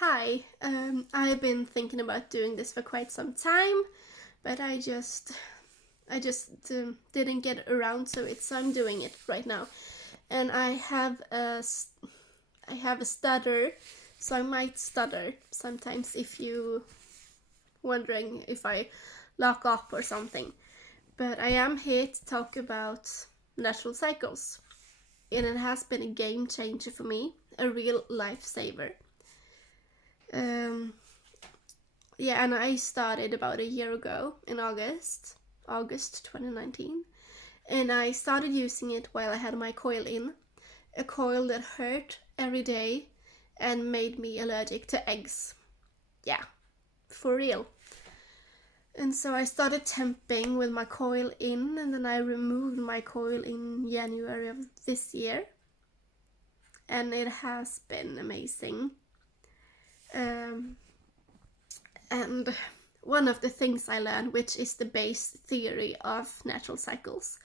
Hi, I've been thinking about doing this for quite some time, but I just didn't get around to it, so I'm doing it right now. And I have a stutter, so I might stutter sometimes if you wondering if I lock up or something. But I am here to talk about natural cycles, and it has been a game changer for me, a real lifesaver. Yeah, and I started about a year ago in August 2019, and I started using it while I had my coil in, a coil that hurt every day and made me allergic to eggs. Yeah, for real. And so I started temping with my coil in, and then I removed my coil in January of this year, and it has been amazing. And one of the things I learned, which is the base theory of natural cycles,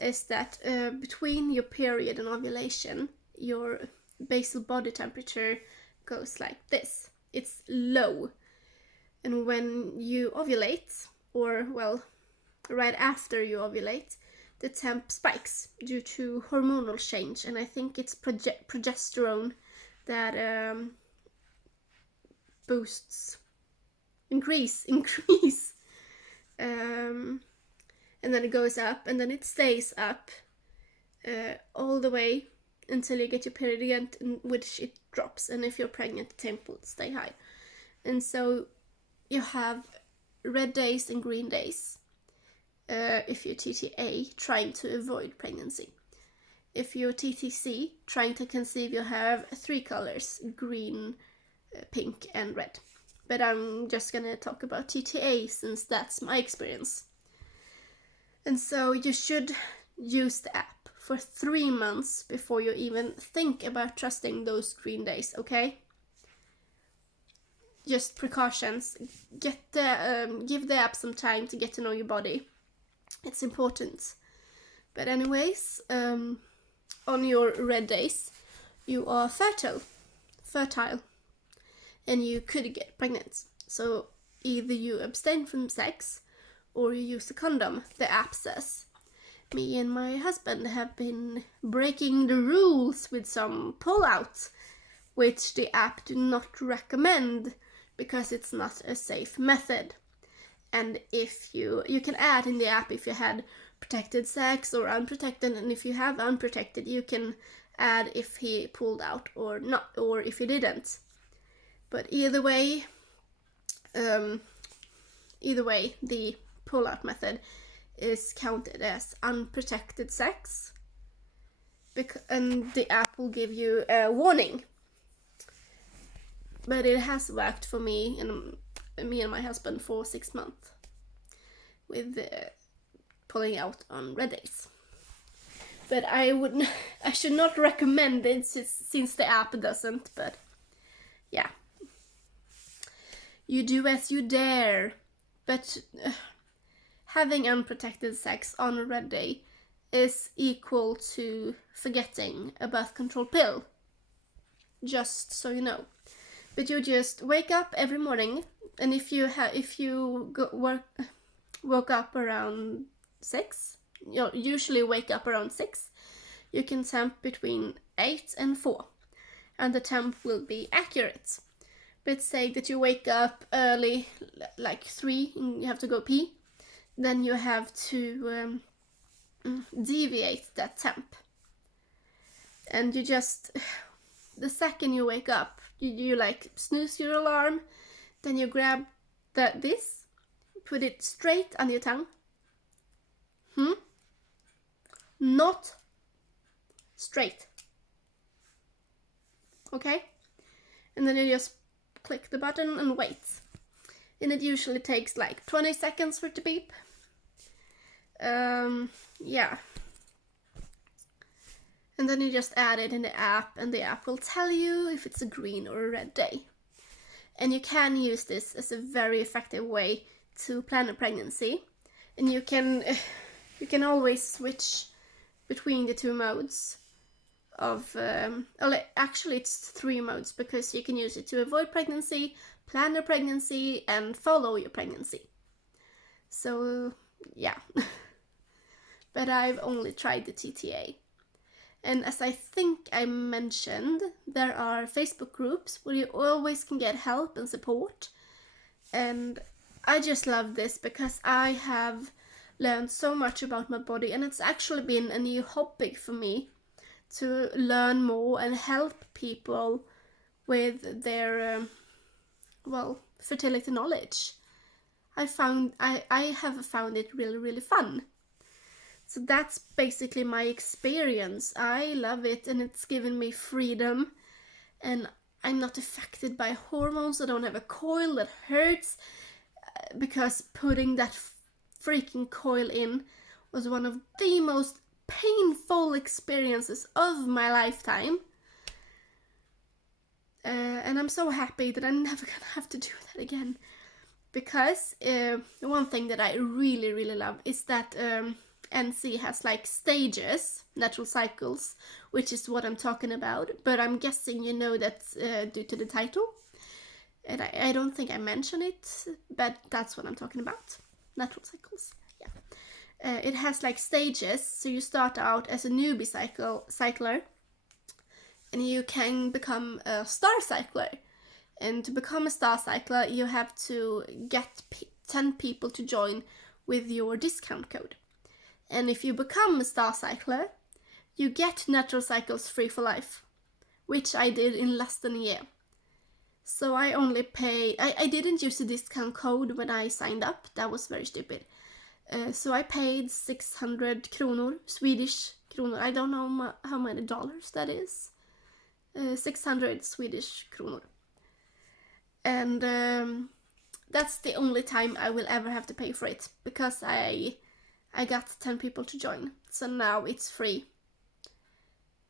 is that between your period and ovulation, your basal body temperature goes like this. It's low. And when you ovulate, or well, right after you ovulate, the temp spikes due to hormonal change. And I think it's progesterone that boosts increase and then it goes up, and then it stays up all the way until you get your period again, in which it drops, and if you're pregnant the temp will stay high. And so you have red days and green days if you're TTA, trying to avoid pregnancy. If you're TTC, trying to conceive, you have three colors: green, pink and red. But I'm just gonna talk about TTA since that's my experience. And so you should use the app for 3 months before you even think about trusting those green days, okay? Just precautions. Give the app some time to get to know your body. It's important. But anyways, on your red days, you are fertile, and you could get pregnant. So either you abstain from sex or you use a condom, the app says. Me and my husband have been breaking the rules with some pull-out, which the app do not recommend because it's not a safe method. And if you can add in the app if you had protected sex or unprotected, and if you have unprotected you can add if he pulled out or not, or if he didn't. But either way, the pull-out method is counted as unprotected sex, and the app will give you a warning. But it has worked for me and my husband for 6 months with pulling out on red days. But I should not recommend it since the app doesn't. But yeah. You do as you dare, but having unprotected sex on a red day is equal to forgetting a birth control pill. Just so you know. But you just wake up every morning, and if you woke up around 6, you usually wake up around 6, you can temp between 8 and 4, and the temp will be accurate. But say that you wake up early, like 3, and you have to go pee, then you have to deviate that temp. And you just, the second you wake up, you like snooze your alarm, then you grab this, put it straight on your tongue. Not straight. Okay? And then you just click the button and wait. And it usually takes like 20 seconds for it to beep. Yeah. And then you just add it in the app, and the app will tell you if it's a green or a red day. And you can use this as a very effective way to plan a pregnancy. And you can always switch between the two modes actually it's 3 modes, because you can use it to avoid pregnancy, plan your pregnancy, and follow your pregnancy. So yeah. But I've only tried the TTA. And as I think I mentioned, there are Facebook groups where you always can get help and support. And I just love this because I have learned so much about my body, and it's actually been a new hobby for me to learn more and help people with their fertility knowledge. I have found it really, really fun. So that's basically my experience. I love it, and it's given me freedom, and I'm not affected by hormones. I don't have a coil that hurts, because putting that freaking coil in was one of the most painful experiences of my lifetime. And I'm so happy that I'm never gonna have to do that again. Because one thing that I really, really love is that NC has like stages, natural cycles, which is what I'm talking about. But I'm guessing you know that's due to the title. And I don't think I mentioned it, but that's what I'm talking about. Natural cycles, yeah. It has like stages, so you start out as a newbie cycler, and you can become a star cycler. And to become a star cycler, you have to get 10 people to join with your discount code. And if you become a star cycler, you get natural cycles free for life, which I did in less than a year. So I only pay, I didn't use the discount code when I signed up. That was very stupid. So I paid 600 kronor, Swedish kronor. I don't know how many dollars that is. 600 Swedish kronor. And that's the only time I will ever have to pay for it, because I got 10 people to join. So now it's free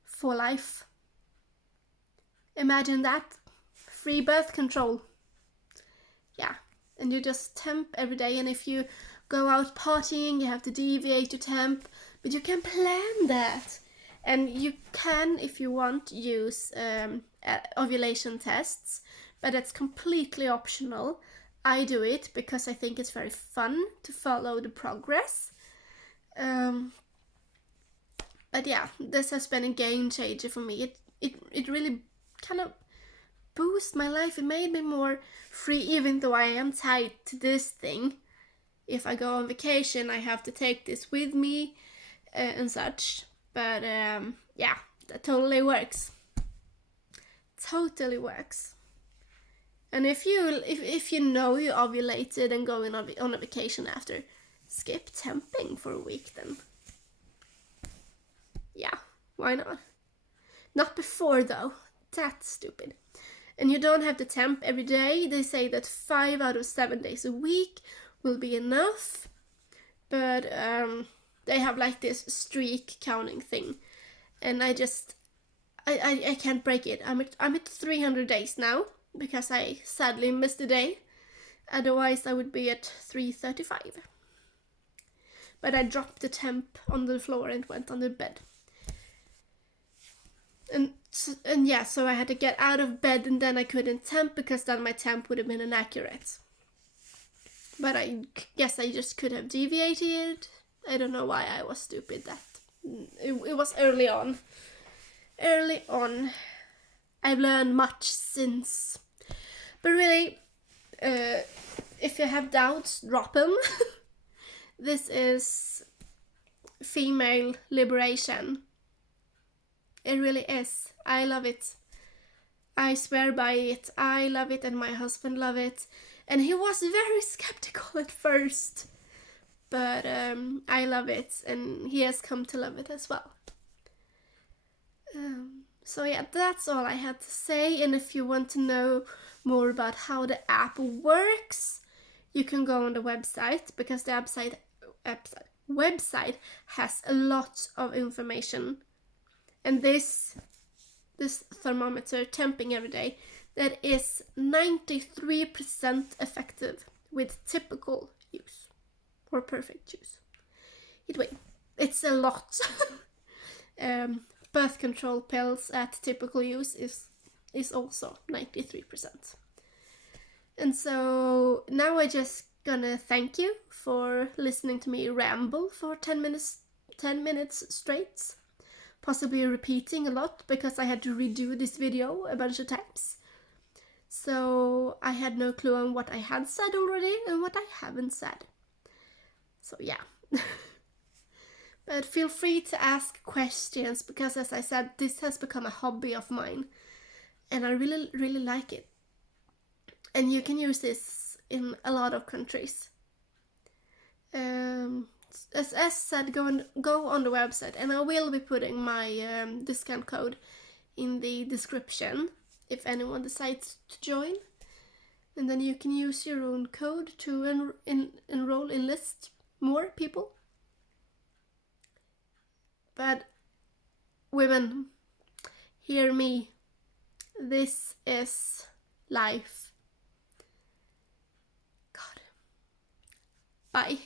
for life. Imagine that. Free birth control. Yeah. And you just temp every day, and if you go out partying, you have to deviate your temp, but you can plan that. And you can, if you want, use ovulation tests, but it's completely optional. I do it because I think it's very fun to follow the progress. But yeah, this has been a game changer for me. It really kind of boosted my life. It made me more free, even though I am tied to this thing. If I go on vacation, I have to take this with me and such. But yeah, that totally works. Totally works. And if you know you ovulated and going on a vacation after, skip temping for a week then. Yeah, why not? Not before though. That's stupid. And you don't have to temp every day. They say that 5 out of 7 days a week will be enough. But they have like this streak counting thing. And I can't break it. I'm at 300 days now, because I sadly missed a day. Otherwise I would be at 335. But I dropped the temp on the floor and went on the bed. And yeah, so I had to get out of bed, and then I couldn't temp, because then my temp would have been inaccurate. But I guess I just could have deviated. I don't know why I was stupid. It was early on. I've learned much since. But really, if you have doubts, drop them. This is female liberation. It really is. I love it. I swear by it. I love it, and my husband love it. And he was very skeptical at first. But I love it, and he has come to love it as well. So yeah, that's all I had to say. And if you want to know more about how the app works, you can go on the website, because the website has a lot of information. And this thermometer, temping every day, that is 93% effective with typical use, or perfect use. Anyway, it's a lot. birth control pills at typical use is also 93%. And so now I just gonna thank you for listening to me ramble for 10 minutes straight, possibly repeating a lot because I had to redo this video a bunch of times. So I had no clue on what I had said already and what I haven't said. So yeah. But feel free to ask questions because, as I said, this has become a hobby of mine and I really, really like it. And you can use this in a lot of countries. As said, go on the website, and I will be putting my discount code in the description if anyone decides to join. And then you can use your own code to enlist more people. But women, hear me. This is life. God. Bye.